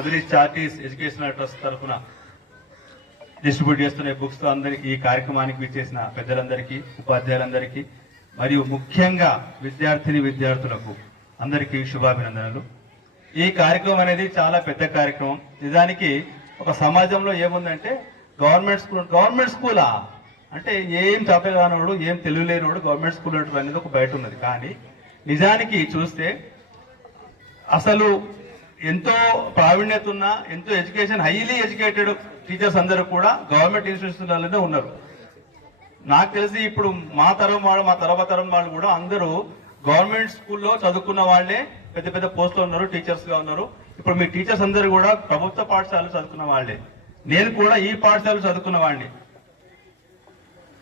మదిలి చార్టీస్ educational trust తరఫున distribute చేస్తున్న books అందరికి ఈ కార్యక్రమానికి విచ్చేసిన పెద్దలందరికీ ఉపాధ్యాయులందరికీ మరియు ముఖ్యంగా విద్యార్థులకు అందరికీ శుభాభినందనలు. ఈ కార్యక్రమం అనేది చాలా పెద్ద కార్యక్రమం. నిజానికి ఒక సమాజంలో ఏముందంటే గవర్నమెంట్ స్కూలా అంటే ఏం చదవగానోడు ఏం తెలియలేనోడు గవర్నమెంట్ స్కూల్ అనేది ఒక బయట ఉన్నది. కానీ నిజానికి చూస్తే అసలు ఎంతో ప్రావీణ్యత ఉన్న ఎంతో ఎడ్యుకేషన్ హైలీ ఎడ్యుకేటెడ్ టీచర్స్ అందరూ కూడా గవర్నమెంట్ ఇన్స్టిట్యూషన్లలోనే ఉన్నారు. నాకు తెలిసి ఇప్పుడు మా తరం వాళ్ళు మా తరం వాళ్ళు కూడా అందరూ గవర్నమెంట్ స్కూల్లో చదువుకున్న వాళ్ళే పెద్ద పెద్ద పోస్టులో ఉన్నారు, టీచర్స్ గా ఉన్నారు. ఇప్పుడు మీ టీచర్స్ అందరూ కూడా ప్రభుత్వ పాఠశాలలో చదువుకున్న వాళ్ళే. నేను కూడా ఈ పాఠశాలలో చదువుకున్న వాడిని.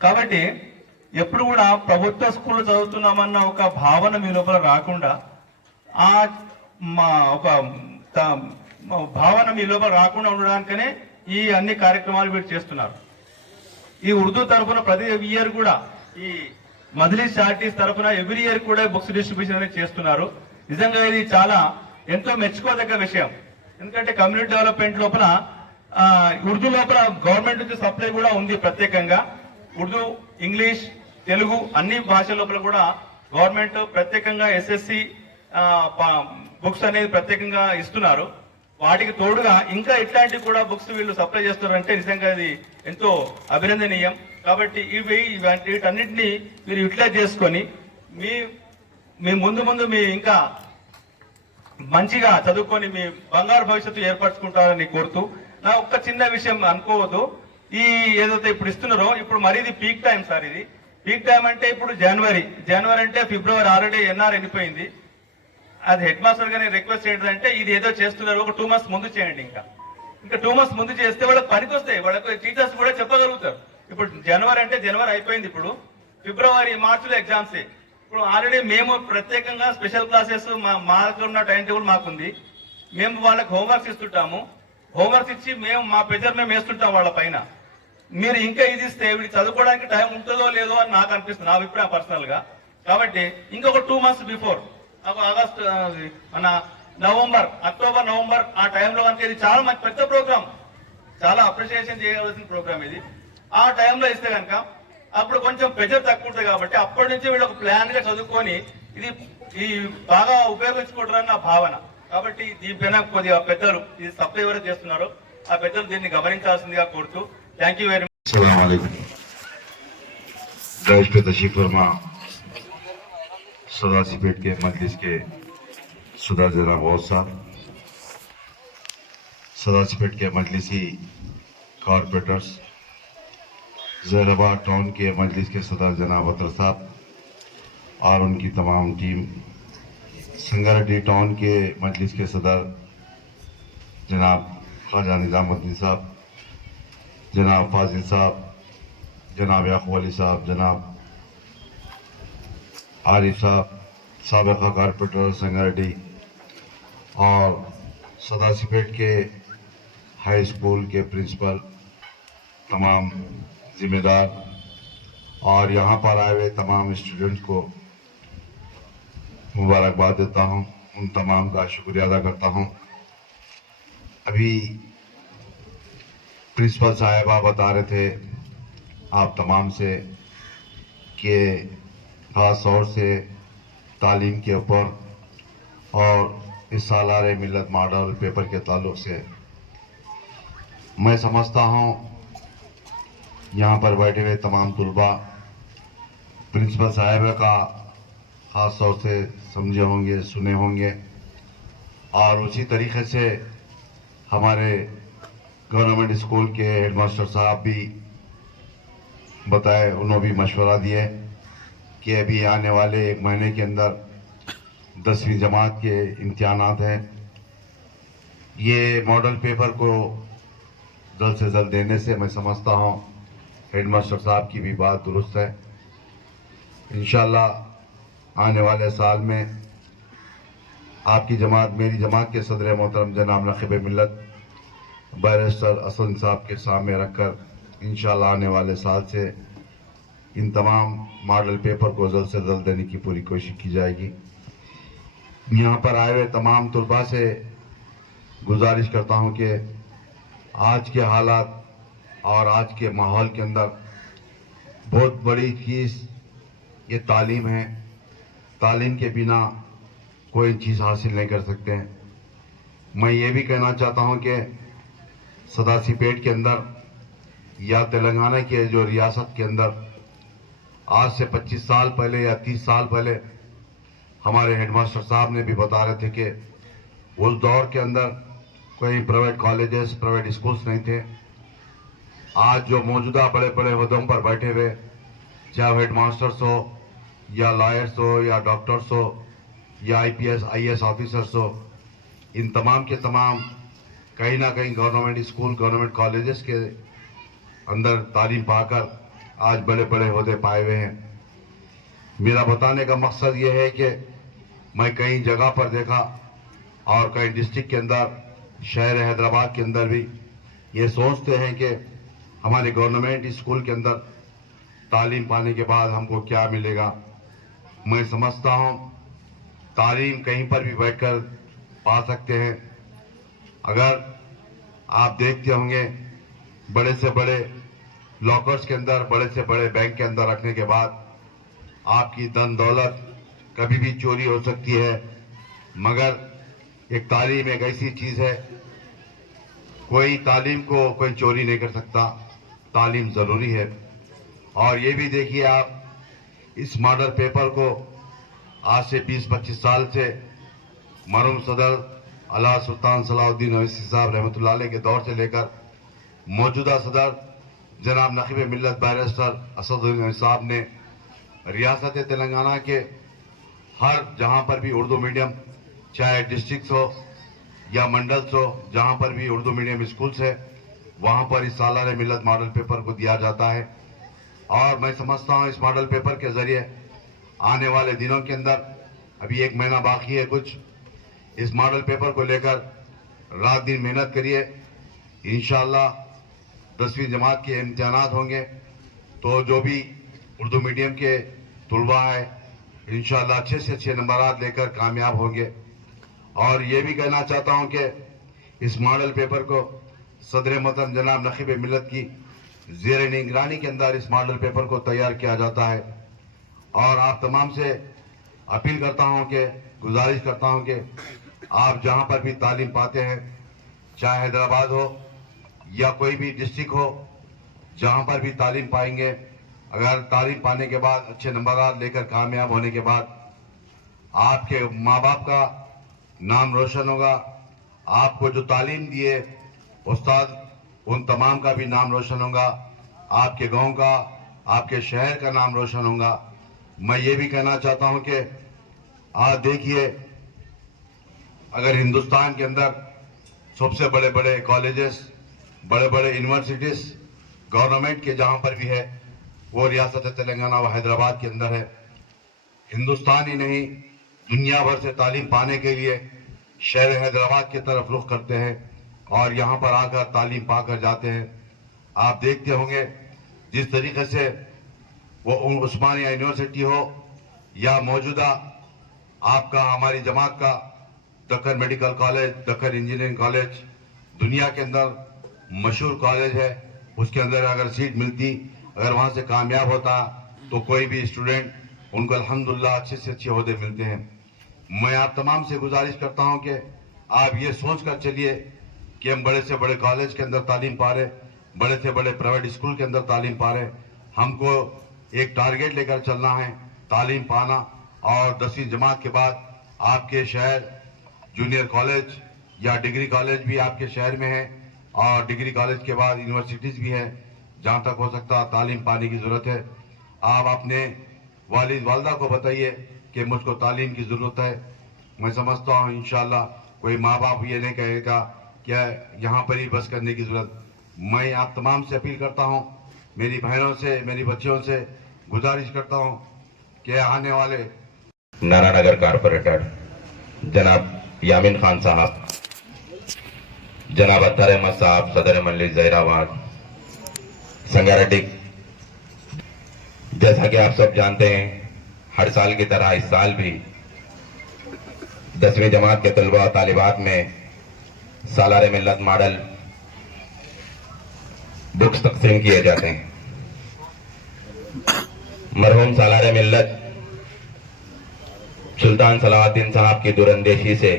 కాబట్టి ఎప్పుడు కూడా ప్రభుత్వ స్కూల్లో చదువుతున్నామన్న ఒక భావన మీ లోపల రాకుండా ఒక భావన మీ లోపల రాకుండా ఉండడానికనే ఈ అన్ని కార్యక్రమాలు వీరు చేస్తున్నారు. ఈ ఉర్దూ తరఫున ప్రతి ఇయర్ కూడా ఈ మదిలి చార్టీస్ తరఫున ఎవ్రీ ఇయర్ కూడా బుక్స్ డిస్ట్రిబ్యూషన్ అనేది చేస్తున్నారు. నిజంగా ఇది చాలా ఎంతో మెచ్చుకోదగ్గ విషయం. ఎందుకంటే కమ్యూనిటీ డెవలప్మెంట్ లోపల ఉర్దూ లోపల గవర్నమెంట్ నుంచి సప్లై కూడా ఉంది ప్రత్యేకంగా. ఉర్దూ, ఇంగ్లీష్, తెలుగు అన్ని భాషల లోపల కూడా గవర్నమెంట్ ప్రత్యేకంగా ఎస్ఎస్సి బుక్స్ అనేది ప్రత్యేకంగా ఇస్తున్నారు. వాటికి తోడుగా ఇంకా ఇట్లాంటివి కూడా బుక్స్ వీళ్ళు సప్లై చేస్తున్నారంటే నిజంగా ఇది ఎంతో అభినందనీయం. కాబట్టి వీటన్నిటినీ మీరు యూటిలైజ్ చేసుకొని మీ ముందు మీ ఇంకా మంచిగా చదువుకొని మీ బంగారు భవిష్యత్తు ఏర్పరచుకుంటారని కోరుతూ, నా ఒక్క చిన్న విషయం అనుకోవద్దు. ఈ ఏదైతే ఇప్పుడు ఇస్తున్నారో ఇప్పుడు మరి ఇది పీక్ టైం సార్. ఇది పీక్ టైం అంటే ఇప్పుడు జనవరి అంటే ఫిబ్రవరి ఆల్రెడీ ఎన్ఆర్ వెళ్ళిపోయింది. అది హెడ్ మాస్టర్ గారిని రిక్వెస్ట్ ఏంటంటే ఇది ఏదో చేస్తున్నారు ఒక 2 months ముందు చేయండి. ఇంకా 2 months ముందు చేస్తే వాళ్ళకి పనికి వస్తాయి, వాళ్ళకి టీచర్స్ కూడా చెప్పగలుగుతారు. ఇప్పుడు జనవరి అంటే జనవరి అయిపోయింది, ఇప్పుడు ఫిబ్రవరి మార్చిలో ఎగ్జామ్సే. ఇప్పుడు ఆల్రెడీ మేము ప్రత్యేకంగా స్పెషల్ క్లాసెస్ మాకున్న టైం టేబుల్ మాకుంది. మేము వాళ్ళకి హోంవర్క్స్ ఇస్తుంటాము. హోంవర్క్స్ ఇచ్చి మా ప్రెజర్ మేము వేస్తుంటాం వాళ్ళ పైన. మీరు ఇంకా ఇది ఇస్తే వీడికి చదువుకోవడానికి టైం ఉంటుందో లేదో అని నాకు అనిపిస్తుంది, నా అభిప్రాయం పర్సనల్ గా. కాబట్టి ఇంకొక 2 months బిఫోర్ ఆగస్ట్ మన అక్టోబర్ నవంబర్ ఆ టైంలో కనుక ఇది చాలా మంచి పెద్ద ప్రోగ్రామ్, చాలా అప్రిషియేషన్ చేయవలసిన ప్రోగ్రామ్ ఇది. ఆ టైంలో ఇస్తే కనుక అప్పుడు కొంచెం ప్రెజర్ తక్కువ ఉంటుంది. కాబట్టి అప్పటి నుంచి వీళ్ళు ఒక ప్లాన్ గా చదువుకొని ఈ బాగా ఉపయోగించుకుంటారని నా భావన. కాబట్టి దీనిపైన కొద్దిగా పెద్దలు ఇది సప్లై ఎవరైతే చేస్తున్నారో ఆ పెద్దలు దీన్ని గమనించాల్సిందిగా కోరుతూ థ్యాంక్ యూ వెరీ మచ్. सदासीपेट के मजलिस के सदर जनाब गौस साहब, सदासीपेट के मजलिसी कॉरपोरेटर्स, जैराबाद टाउन के मजलिस के सदर जनाब अतर साहब और उनकी तमाम टीम, संगारेड्डी टाउन के मजलिस के सदर जनाब ख्वाजा निजामुद्दीन साहब, जनाब फाजिल साहब, जनाब याकूब अली साहब, जनाब आरिफ साहब, साबिका कॉरपोरेटर संगारेड्डी, और सदासीपेट के हाई स्कूल के प्रिंसिपल, तमाम जिम्मेदार और यहाँ पर आए हुए तमाम स्टूडेंट्स को मुबारकबाद देता हूँ, उन तमाम का शुक्रिया अदा करता हूँ। अभी प्रिंसिपल साहिबा बता रहे थे आप तमाम से कि खास तौर से तालीम के ऊपर और इस सालारे मिलत मॉडल पेपर के ताल्लुक से मैं समझता हूँ यहाँ पर बैठे हुए तमाम तुलबा प्रिंसिपल साहिब का खास तौर से समझे होंगे, सुने होंगे, और उसी तरीके से हमारे गवर्नमेंट स्कूल के हेडमास्टर साहब भी बताए, उन्होंने भी मशवरा दिए कि अभी आने वाले 1 महीने के अंदर 10वीं जमात के इम्तिहानात हैं। ये मॉडल पेपर को जल्द से जल्द देने से मैं समझता हूँ हेडमास्टर साहब की भी बात दुरुस्त है। इंशाल्लाह आने वाले साल में आपकी जमात, मेरी जमात के सदर मोहतरम जनाब नखीब मिल्लत बैरिस्टर असद साहब के सामने रखकर इंशाल्लाह आने वाले साल से इन तमाम मॉडल पेपर को जल्द से जल्द देने की पूरी कोशिश की जाएगी। यहाँ पर आए हुए तमाम तुलबा से गुजारिश करता हूं कि आज के हालात और आज के माहौल के अंदर बहुत बड़ी चीज़ ये तालीम है। तालीम के बिना कोई चीज़ हासिल नहीं कर सकते हैं। मैं ये भी कहना चाहता हूं कि सदासीपेट के अंदर या तेलंगाना के जो रियासत के अंदर आज से 25 साल पहले या 30 साल पहले हमारे हेडमास्टर साहब ने भी बता रहे थे कि उस दौर के अंदर कोई प्राइवेट कॉलेजेस, प्राइवेट स्कूल्स नहीं थे। आज जो मौजूदा बड़े बड़े ओहदों पर बैठे हुए, चाहे हेडमास्टर्स हो या लॉयर्स हो या डॉक्टर्स हो या IPS IAS ऑफिसर्स हो, इन तमाम के तमाम कहीं ना कहीं गवर्नमेंट स्कूल, गवर्नमेंट कॉलेजेस के अंदर तालीम पाकर आज बड़े बड़े ओहदे पाए हुए हैं। मेरा बताने का मकसद ये है कि मैं कई जगह पर देखा और कई डिस्ट्रिक्ट के अंदर, शहर हैदराबाद के अंदर भी ये सोचते हैं कि हमारे गवर्नमेंट स्कूल के अंदर तालीम पाने के बाद हमको क्या मिलेगा। मैं समझता हूँ तालीम कहीं पर भी बैठकर पा सकते हैं। अगर आप देखते होंगे बड़े से बड़े लॉकर्स के अंदर, बड़े से बड़े बैंक के अंदर रखने के बाद आपकी धन दौलत कभी भी चोरी हो सकती है, मगर एक तालीम एक ऐसी चीज है, कोई तालीम को कोई चोरी नहीं कर सकता। तालीम जरूरी है। और ये भी देखिए आप, इस मॉडल पेपर को आज से 20-25 साल से मरहूम सदर अल्लाह सुल्तान सलाहुद्दीन अवैसी साहब रहमतुल्लाह अलैह के दौर से लेकर मौजूदा सदर जनाब नकीब मिल्लत बैरिस्टर असदुद्दीन अवैसी साहब ने रियासत तेलंगाना के हर जहां पर भी उर्दू मीडियम, चाहे डिस्ट्रिक्ट हो या मंडल्स हो, जहां पर भी उर्दू मीडियम स्कूल्स है, वहां पर इस सालाना मिल्लत मॉडल पेपर को दिया जाता है। और मैं समझता हूं इस मॉडल पेपर के जरिए आने वाले दिनों के अंदर, अभी 1 महीना बाकी है कुछ, इस मॉडल पेपर को लेकर रात दिन मेहनत करिए। इंशाअल्लाह 10वीं जमात के इम्तिहानात होंगे तो जो भी उर्दू मीडियम के तुलबा है इंशाअल्लाह अच्छे से अच्छे नंबरात लेकर कामयाब होंगे। और ये भी कहना चाहता हूं कि इस मॉडल पेपर को सदर मोहतरम जनाब नकीब मिल्लत की ज़ेर निगरानी के अंदर इस मॉडल पेपर को तैयार किया जाता है। और आप तमाम से अपील करता हूं कि, गुजारिश करता हूं कि आप जहां पर भी तालीम पाते हैं, चाहे हैदराबाद हो या कोई भी डिस्ट्रिक्ट हो, जहां पर भी तालीम पाएंगे, अगर तालीम पाने के बाद अच्छे नंबरात लेकर कामयाब होने के बाद आपके माँ बाप का नाम रोशन होगा, आपको जो तालीम दिए उस्ताद उन तमाम का भी नाम रोशन होगा, आपके गांव का, आपके शहर का नाम रोशन होगा। मैं ये भी कहना चाहता हूं कि आज देखिए, अगर हिंदुस्तान के अंदर सबसे बड़े बड़े कॉलेजेस, बड़े बड़े यूनिवर्सिटीज गवर्नमेंट के जहां पर भी है, वो रियासत तेलंगाना व हैदराबाद के अंदर है। हिंदुस्तान ही नहीं, दुनिया भर से तालीम पाने के लिए शहर हैदराबाद की तरफ रुख करते हैं और यहाँ पर आकर तालीम पाकर जाते हैं। आप देखते होंगे जिस तरीके से वो उस्मानिया यूनिवर्सिटी हो या मौजूदा आपका हमारी जमात का Deccan medical college, Deccan engineering college, दुनिया के अंदर मशहूर कॉलेज है, उसके अंदर अगर सीट मिलती, अगर वहाँ से कामयाब होता तो कोई भी स्टूडेंट उनको अल्हम्दुलिल्लाह अच्छे से अच्छे ओहदे मिलते हैं। मैं आप तमाम से गुजारिश करता हूं कि आप ये सोच कर चलिए कि हम बड़े से बड़े कॉलेज के अंदर तालीम पा रहे, बड़े से बड़े प्राइवेट स्कूल के अंदर तालीम पा रहे, हमको एक टारगेट लेकर चलना है, तालीम पाना। और 10वीं जमात के बाद आपके शहर जूनियर कॉलेज या डिग्री कॉलेज भी आपके शहर में है और डिग्री कॉलेज के बाद यूनिवर्सिटीज भी है, जहाँ तक हो सकता तालीम पाने की ज़रूरत है। आप अपने वालिद वालदा को बताइए कि मुझको तालीम की ज़रूरत है। मैं समझता हूँ इंशाअल्लाह कोई माँ बाप ये नहीं कहेगा क्या यहाँ पर ही बस करने की ज़रूरत। मैं आप तमाम से अपील करता हूँ, मेरी बहनों से, मेरी बच्चियों से गुजारिश करता हूँ कि आने वाले नानानगर कारपोरेटर जनाब यामीन खान साहब, जनाब अत्तार अहमद साहब सदर मजलिस जहीराबाद संगारेड्डी, जैसा कि आप सब जानते हैं हर साल की तरह इस साल भी 10वीं जमात के तलबा और तालिबात में सालारे मिल्लत मॉडल बुक्स तकसीम किए जाते हैं। मरहूम सालारे मिल्लत सुल्तान सलाहुद्दीन साहब की दूरंदेशी से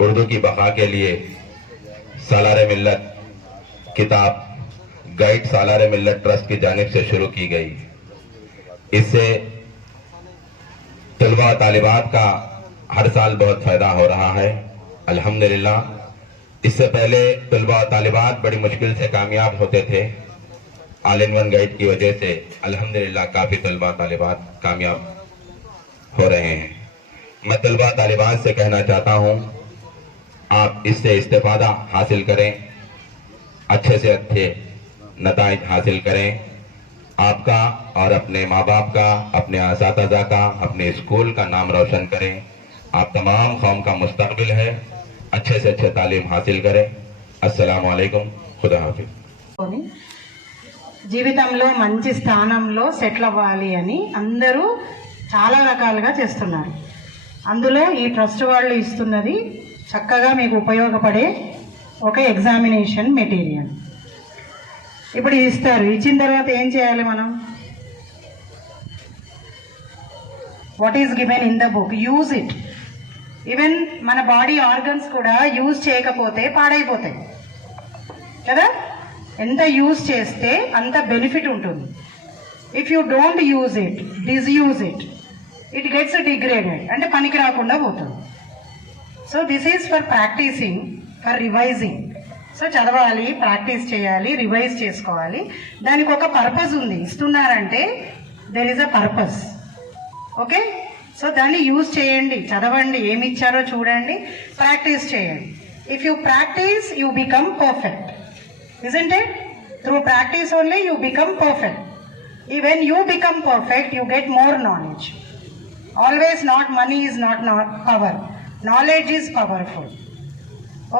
उर्दू की बका के लिए सालारे मिल्लत किताब गाइड सालारे मिल्लत ट्रस्ट की जानिब से शुरू की गई। इससे तलबा और तालिबात का हर साल बहुत फायदा हो रहा है अल्हम्दुलिल्लाह। इससे पहले तलबा और तालिबात बड़ी मुश्किल से कामयाब होते थे, ऑल इन वन गाइड की वजह से अल्हम्दुलिल्लाह काफी तलबा तालिबात कामयाब हो रहे हैं। मैं तलबा तालिबात से कहना चाहता हूं, आप इससे इस्तेफादा हासिल करें, अच्छे से अच्छे नताइज हासिल करें। आपका और अपने माँ बाप का, अपने असातिज़ा का, अपने स्कूल का नाम रोशन करें। आप तमाम कौम का मुस्तकबिल है, अच्छे से अच्छे तालीम हासिल करें। अस्सलामु अलैकुम, खुदा हाफिज़। కొని జీవితంలో మంచి స్థానంలో సెటిల్ అవ్వాలి అని అందరూ చాలా రకాలుగా చేస్తున్నారు. అందులో ఈ ట్రస్ట్ వాళ్ళు ఇస్తున్నది చక్కగా మీకు ఉపయోగపడే ఒక ఎగ్జామినేషన్ మెటీరియల్. ఇప్పుడు ఇది ఇస్తారు, ఇచ్చిన తర్వాత ఏం చేయాలి మనం? What is given in the book, use it. Even మన బాడీ ఆర్గన్స్ కూడా యూజ్ చేయకపోతే పాడైపోతాయి కదా. ఎంత యూజ్ చేస్తే అంత బెనిఫిట్ ఉంటుంది. If you don't use it, disuse it, it gets degraded, అంటే పనికి రాకుండా పోతుంది. So this is for practicing, for revising. So చదవాలి, ప్రాక్టీస్ చేయాలి, రివైజ్ చేసుకోవాలి. దానికి ఒక పర్పస్ ఉంది. ఇస్తున్నారంటే there is a purpose. Okay, so దాన్ని యూజ్ చేయండి, చదవండి, ఏమి ఇచ్చారో చూడండి, ప్రాక్టీస్ చేయండి. If you practice you become perfect. Isn't it? Through practice only you become perfect. When you become perfect, you get more knowledge. Always not money is not power. Knowledge is powerful.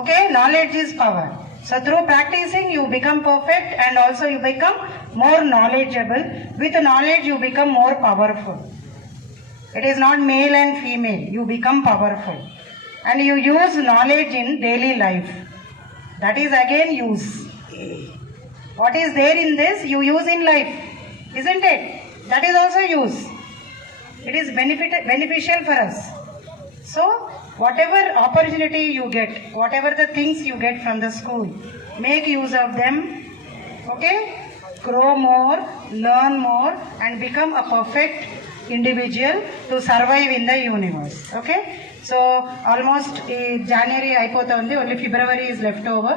Okay? Knowledge is power. So through practicing you become perfect and also you become more knowledgeable. With knowledge you become more powerful. It is not male and female. You become powerful. And you use knowledge in daily life. That is again use. What is there in this, you use in life, isn't it? That is also use. It is beneficial for us. So whatever opportunity you get, whatever the things you get from the school, make use of them. Okay, grow more, learn more and become a perfect individual to survive in the universe. Okay, so almost January అయిపోతుంది, only February is left over.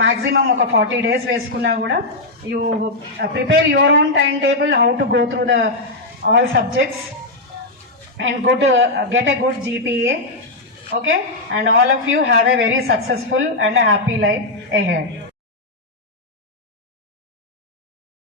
Maximum ఒక 40 days వేసుకున్నా కూడా you prepare your own time table how to go through the all subjects and get a good GPA. Okay, and all of you have a very successful and a happy life ahead.